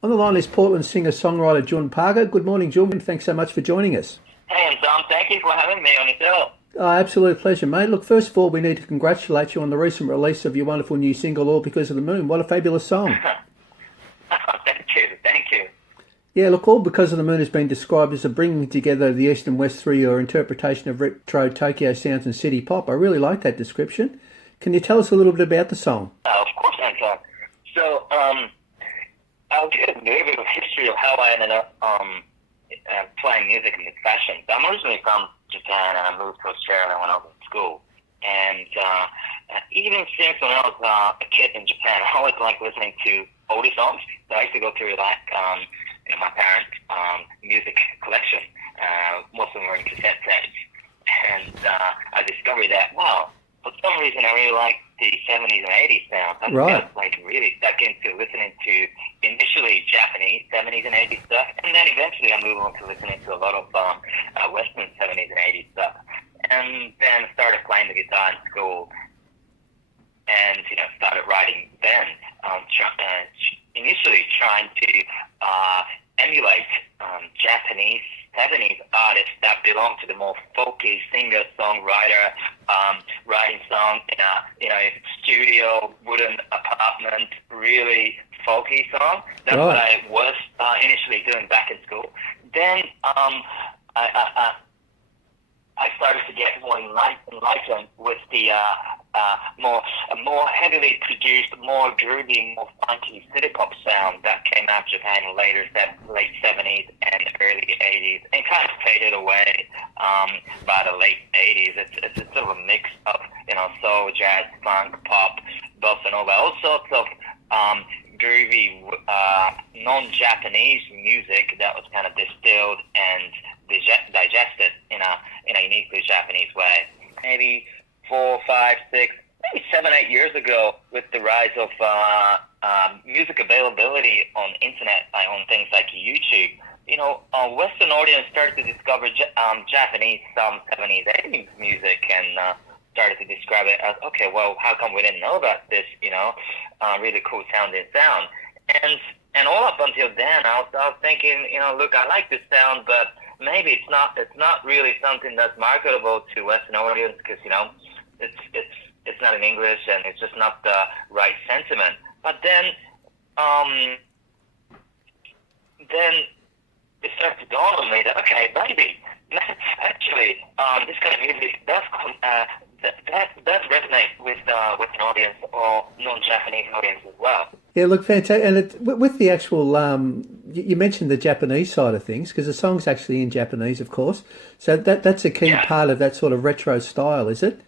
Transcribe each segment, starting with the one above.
On the line is Portland singer-songwriter Jun Parker. Good morning, Jun. Thanks so much for joining us. Hey, and Dom, thank you for having me on your show. Absolute pleasure, mate. Look, first of all, we need to congratulate you on the recent release of your wonderful new single, All Because of the Moon. What a fabulous song. Thank you. Yeah, look, All Because of the Moon has been described as a bringing together of the East and West through your interpretation of retro Tokyo sounds and city pop. I really like that description. Can you tell us a little bit about the song? Of course, Anton. So, I'll give a little bit of history of how I ended up playing music in this fashion. So I'm originally from Japan, and I moved to Australia when I was in school. And even since when I was a kid in Japan, I always liked listening to oldie songs. So I used to go through my parents' music collection. Most of them were in cassette tapes. And I discovered that, wow, for some reason I really like the 70s and 80s sound. I Right. got really stuck into listening to initially Japanese 70s and 80s stuff, and then eventually I moved on to listening to a lot of Western 70s and 80s stuff. And then started playing the guitar in school, and started writing then. Initially trying to emulate Japanese 70s artists that belong to the more folky singer-songwriter, writing song in a studio wooden apartment, really folky song. That's what Right. I was initially doing back in school. Then I started to get more enlightened with the more heavily produced, more groovy, more funky city pop sound that came out of Japan in late 70s and early 80s, and kind of faded away by the late 80s. It's sort of a mix of soul, jazz, funk, pop, bossa nova, all sorts of groovy non-Japanese music that was kind of distilled and digested in a uniquely Japanese way. Maybe 4, 5, 6, maybe 7, 8 years ago, with the rise of music availability on internet, on things like YouTube, Western audience started to discover Japanese, some 70s, 80s music, and started to describe it as, okay, well, how come we didn't know about this, really cool sounding sound? And all up until then, I was thinking, look, I like this sound, but maybe it's not really something that's marketable to Western audience because it's not in English and it's just not the right sentiment. But then it started to dawn on me that, okay, maybe actually this kind of music does resonate with an audience or non-Japanese audience as well. Yeah, look, fantastic. And with the actual, you mentioned the Japanese side of things, because the song's actually in Japanese, of course. So that's a key part of that sort of retro style, is it?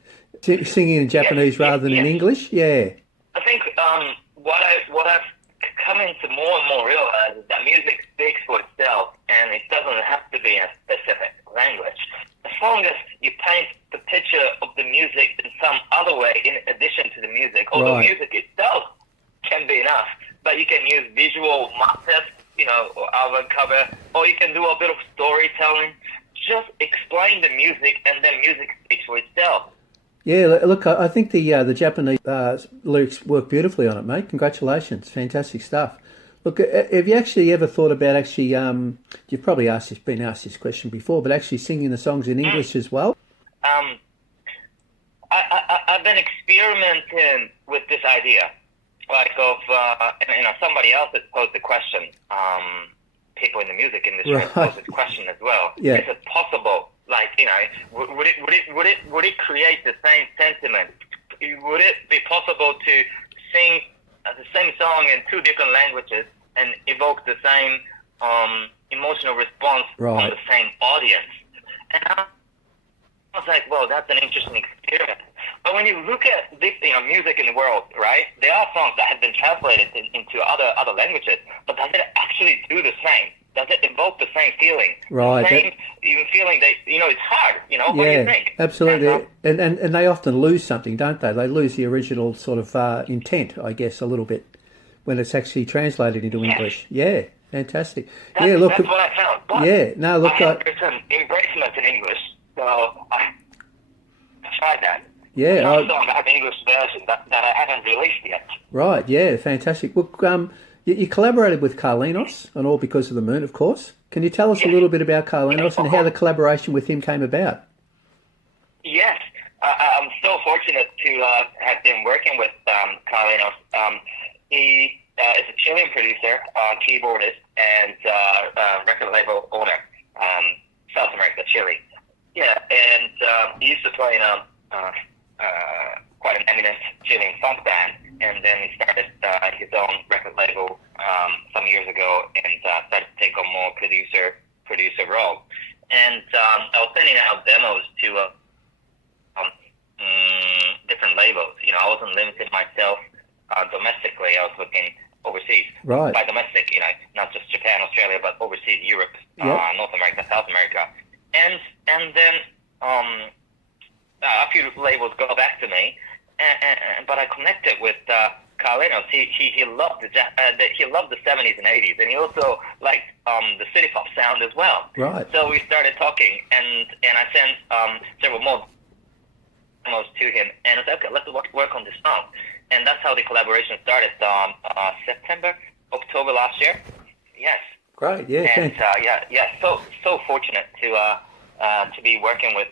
Singing in Japanese rather than in English? Yeah. I think what I've come into more and more realize is that music speaks for itself, and it doesn't have to be in a specific language. As long as you paint the picture of the music in some other way in addition to the music, although Right. music itself can be enough, but you can use visual motifs, or album cover, or you can do a bit of storytelling. Just explain the music, and then music speaks for itself. Yeah, look, I think the Japanese lyrics work beautifully on it, mate. Congratulations. Fantastic stuff. Look, have you actually ever thought about you've probably been asked this question before, but actually singing the songs in English as well? Um, I've been experimenting with this idea, somebody else has posed the question. People in the music industry have posed this question as well. Yeah. Is it possible? Would it create the same sentiment? Would it be possible to sing the same song in two different languages and evoke the same emotional response Right. from the same audience? And I was like, well, that's an interesting experiment. But when you look at this, music in the world, right? There are songs that have been translated into other languages, but does it actually do the same? Does it evoke the same feeling? Right. The same even feeling that it's hard. What do you think? Absolutely. And they often lose something, don't they? They lose the original sort of intent, I guess, a little bit when it's actually translated into English. Yeah, fantastic. That's look. what I found. But Yeah, no, look. I have written embracement in English, so I tried that. Yeah, Some song I have an English version that I haven't released yet. right. Yeah, fantastic. Look, You collaborated with Carlinos on All Because of the Moon, of course. Can you tell us a little bit about Carlinos and how the collaboration with him came about? Yes, I'm so fortunate to have been working with Carlinos. He is a Chilean producer, keyboardist, and record label owner, South America, Chile. Yeah, and he used to play in quite an eminent Chilean funk band, and then he started his own record label some years ago, and started to take on more producer role. And I was sending out demos to different labels. You know, I wasn't limiting myself domestically. I was looking overseas. Right. By domestic, you know, not just Japan, Australia, but overseas, Europe, North America, South America. And then a few labels go back to me, but I connected with Carlinos. He loved he loved the 70s and 80s, and he also liked the city pop sound as well. Right. So we started talking, and I sent several more demos to him, and I said, okay, let's work on this song. And that's how the collaboration started. October last year. Yes. Great. Yeah. And so fortunate to be working with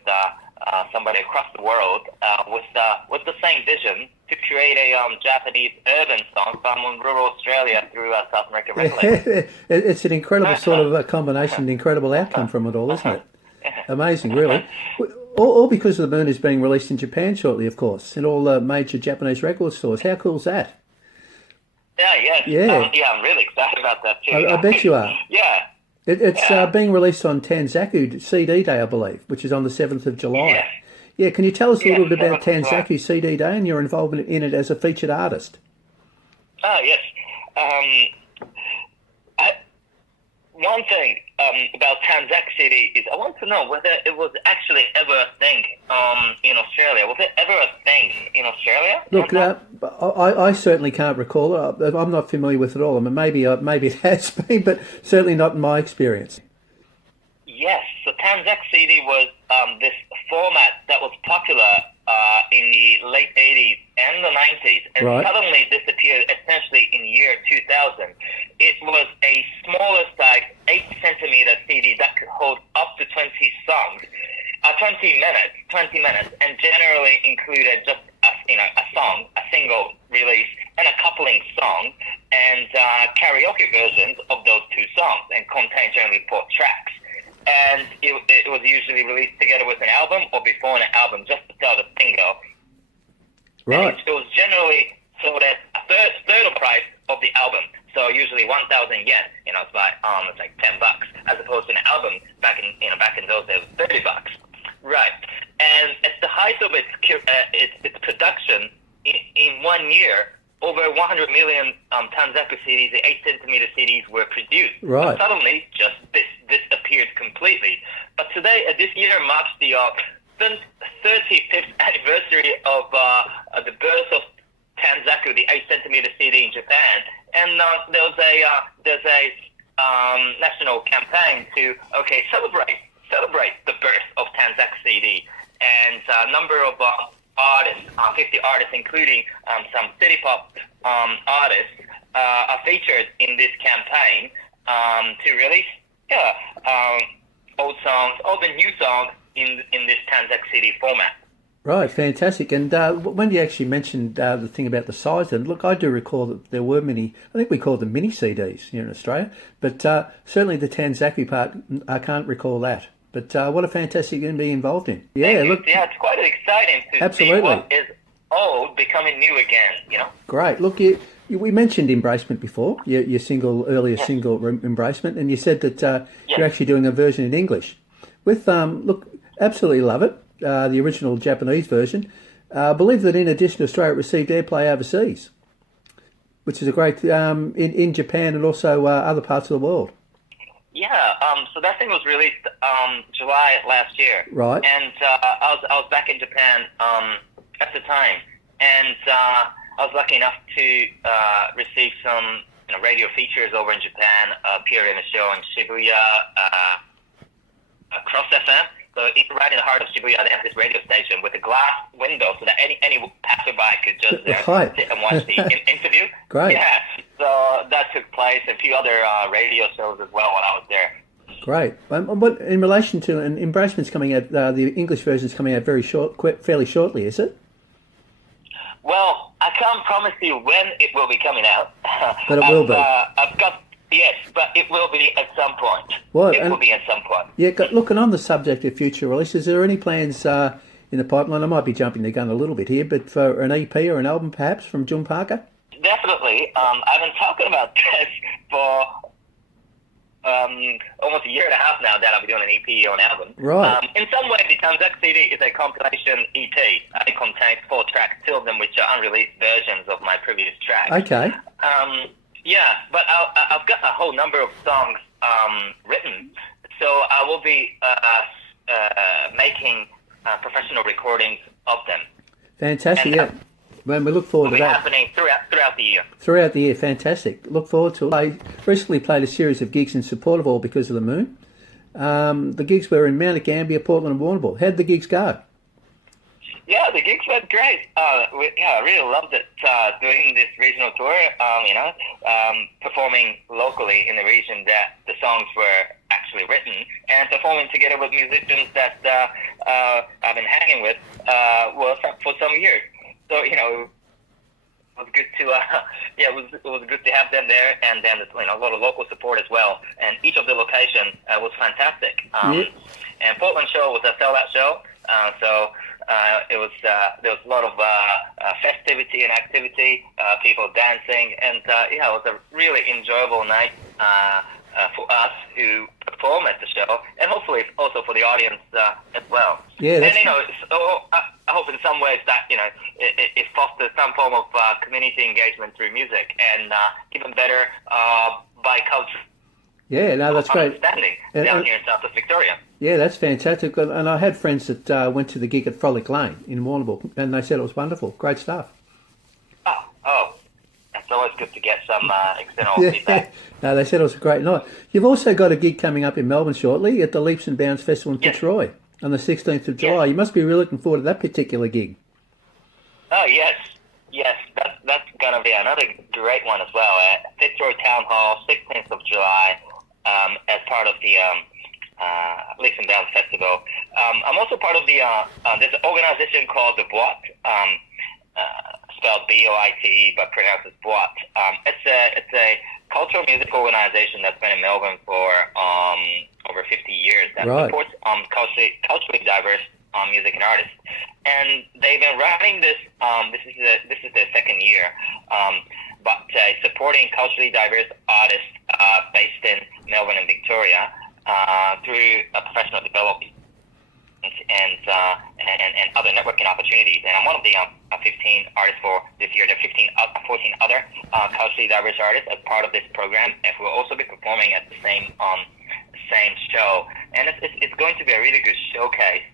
somebody across the world with the same vision to create a Japanese urban song from rural Australia through South American record label. It's an incredible sort of a combination, an incredible outcome from it all, isn't it? Amazing, really. All Because of the Moon is being released in Japan shortly, of course, in all major Japanese record stores. How cool is that? Yeah. I'm really excited about that too. I bet you are. Yeah. It's being released on Tanzaku CD Day, I believe, which is on the 7th of July. Yes. Yeah, can you tell us a little bit about 7th of July. Tanzaku CD Day and your involvement in it as a featured artist? Yes. One thing about Tanzaku City is I want to know whether it was actually ever a thing in Australia. Was it ever a thing in Australia? Look, I certainly can't recall it. I'm not familiar with it all. I mean, maybe it has been, but certainly not in my experience. Yes, so Tanzaku City was this format that was popular in the late 80s and the 90s, and suddenly disappeared essentially in year 2000. It was a smaller size, 8-centimeter CD that could hold up to 20 songs, 20 minutes, and generally included just a song, a single release, and a coupling song, and karaoke versions of those two songs, and contained generally 4 tracks. And it was usually released together with an album or before an album, just to sell the single. Right. And it was generally sold at a third of price of the album. So usually 1,000 yen. You know, it's like $10, as opposed to an album back in those days, $30. Right. And at the height of its production, in 1 year, over 100 million Tanzaku CDs, the 8-centimeter CDs were produced. Right. But suddenly, just disappeared completely. But today, this year marks the 35th anniversary of the birth of Tanzaku, the 8-centimeter CD in Japan. And there's a national campaign to celebrate the birth of Tanzaku CD, and a number of artists, 50 artists, including some city pop artists, are featured in this campaign to release old songs, old and new songs in this Tanzaku CD format. Right, fantastic. And when you actually mentioned the thing about the size, and look, I do recall that there were many, I think we called them mini CDs here in Australia, but certainly the Tanzaku part, I can't recall that. But what a fantastic thing to be involved in. Yeah, look. Yeah, it's quite exciting to see what is old becoming new again, you know. Great. Look, we mentioned Embracement before, your earlier single, Embracement, and you said that you're actually doing a version in English. With, look, absolutely love it, the original Japanese version. I believe that in addition to Australia, it received airplay overseas, which is a great, in Japan and also other parts of the world. Yeah, so that thing was released July last year. Right. And I was back in Japan at the time, and I was lucky enough to receive some radio features over in Japan, appeared in a show in Shibuya, Cross FM. So right in the heart of Shibuya, they have this radio station with a glass window so that any passerby could just sit and watch the interview. Great. Yeah. So that took place, a few other radio shows as well when I was there. Great. What in relation to and Embracement's coming out? The English version's coming out fairly shortly, is it? Well, I can't promise you when it will be coming out. But it will be. Yes, but it will be at some point. What? It will be at some point. Yeah, looking on the subject of future releases, are there any plans in the pipeline? I might be jumping the gun a little bit here, but for an EP or an album perhaps from Jun Parker? Definitely. I've been talking about this for almost a year and a half now that I'll be doing an EP or an album. Right. In some way, the Tanzak CD is a compilation EP. It contains 4 tracks, 2 of them which are unreleased versions of my previous tracks. Okay. Yeah, but I've got a whole number of songs written, so I will be making professional recordings of them. Fantastic, And, yeah. Well, we look forward to will be that. happening throughout the year. Throughout the year, fantastic. Look forward to it. I recently played a series of gigs in support of All Because of the Moon. The gigs were in Mount Gambier, Portland and Warrnambool. How did the gigs go? Yeah, the gigs went great. I really loved it doing this regional tour. Performing locally in the region that the songs were actually written, and performing together with musicians that I've been hanging with for some years. So it was good to it was good to have them there, and then a lot of local support as well. And each of the locations was fantastic. And Portland show was a sellout show, so. There was a lot of festivity and activity, people dancing, and it was a really enjoyable night for us who perform at the show, and hopefully also for the audience as well. Yeah, and so I hope in some ways that it fosters some form of community engagement through music, and even better bicultural. Yeah, no, that's great. Understanding down here in South of Victoria. Yeah, that's fantastic. And I had friends that went to the gig at Frolic Lane in Warrnambool, and they said it was wonderful. Great stuff. Oh, it's always good to get some external feedback. No, they said it was a great night. You've also got a gig coming up in Melbourne shortly at the Leaps and Bounds Festival in Fitzroy on the 16th of July. You must be really looking forward to that particular gig. Oh, yes. That's going to be another great one as well. At Fitzroy Town Hall, 16th of July. As part of the Leaps and Bounds Festival. I'm also part of the there's an organization called the Boite, spelled B-O-I-T-E, but pronounced as Boite. It's a cultural music organization that's been in Melbourne for over 50 years that supports culturally diverse music and artists. And they've been running this. This is their second year. But supporting culturally diverse artists based in Melbourne and Victoria through professional development and other networking opportunities. And I'm one of the 15 artists for this year. There are 14 other culturally diverse artists as part of this program, and we'll also be performing at the same show. And it's going to be a really good showcase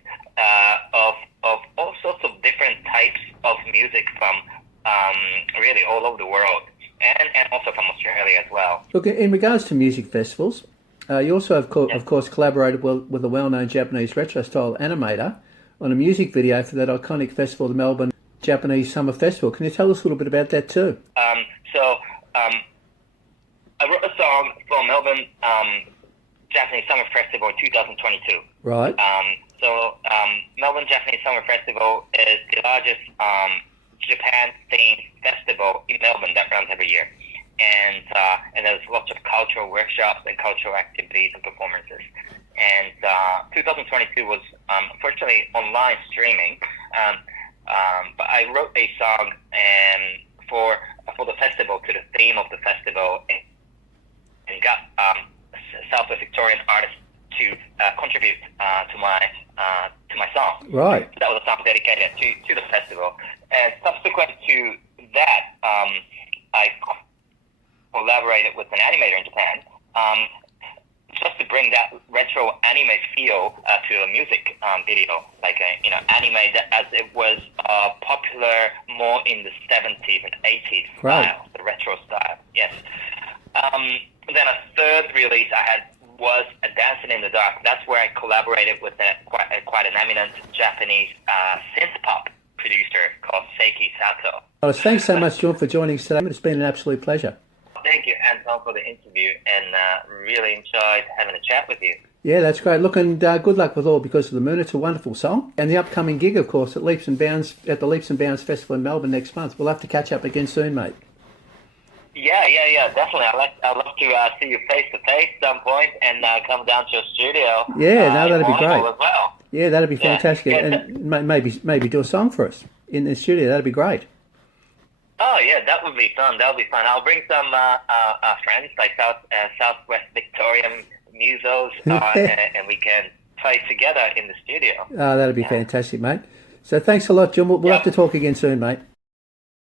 of all sorts of different types of music from really all over the world, and also from Australia as well. Look, in regards to music festivals, you also have, of course, collaborated with a well-known Japanese retro-style animator on a music video for that iconic festival, the Melbourne Japanese Summer Festival. Can you tell us a little bit about that too? I wrote a song for Melbourne Japanese Summer Festival in 2022. Right. Melbourne Japanese Summer Festival is the largest Japan-themed festival in Melbourne that runs every year, and there's lots of cultural workshops and cultural activities and performances. And 2022 was virtually online streaming, but I wrote a song for the festival, to the theme of the festival, and got South Victorian artists to contribute to my song. Right. That was a song dedicated to the festival. And subsequent to that, I collaborated with an animator in Japan, just to bring that retro anime feel to a music video, like anime that as it was popular more in the 70s and 80s style, the retro style. Yes. Then a third release I had was a Dancing in the Dark. That's where I collaborated with quite an eminent Japanese synth pop producer called Seiki Sato. Well, thanks so much, Jun, for joining us today. It's been an absolute pleasure. really enjoyed having a chat with you. Yeah, that's great. Look, and good luck with All Because of the Moon. It's a wonderful song. And the upcoming gig, of course, at the Leaps and Bounds Festival in Melbourne next month. We'll have to catch up again soon, mate. Yeah, definitely. I'd love to see you face to face some point and come down to your studio. Yeah, no, that'd be great. As well. Yeah, that'd be fantastic. Yeah, and maybe do a song for us in the studio. That'd be great. Oh yeah, that would be fun. That would be fun. I'll bring some friends like Southwest Victorian musos, and we can play together in the studio. Oh, that'd be fantastic, mate. So thanks a lot, Jun. We'll have to talk again soon, mate.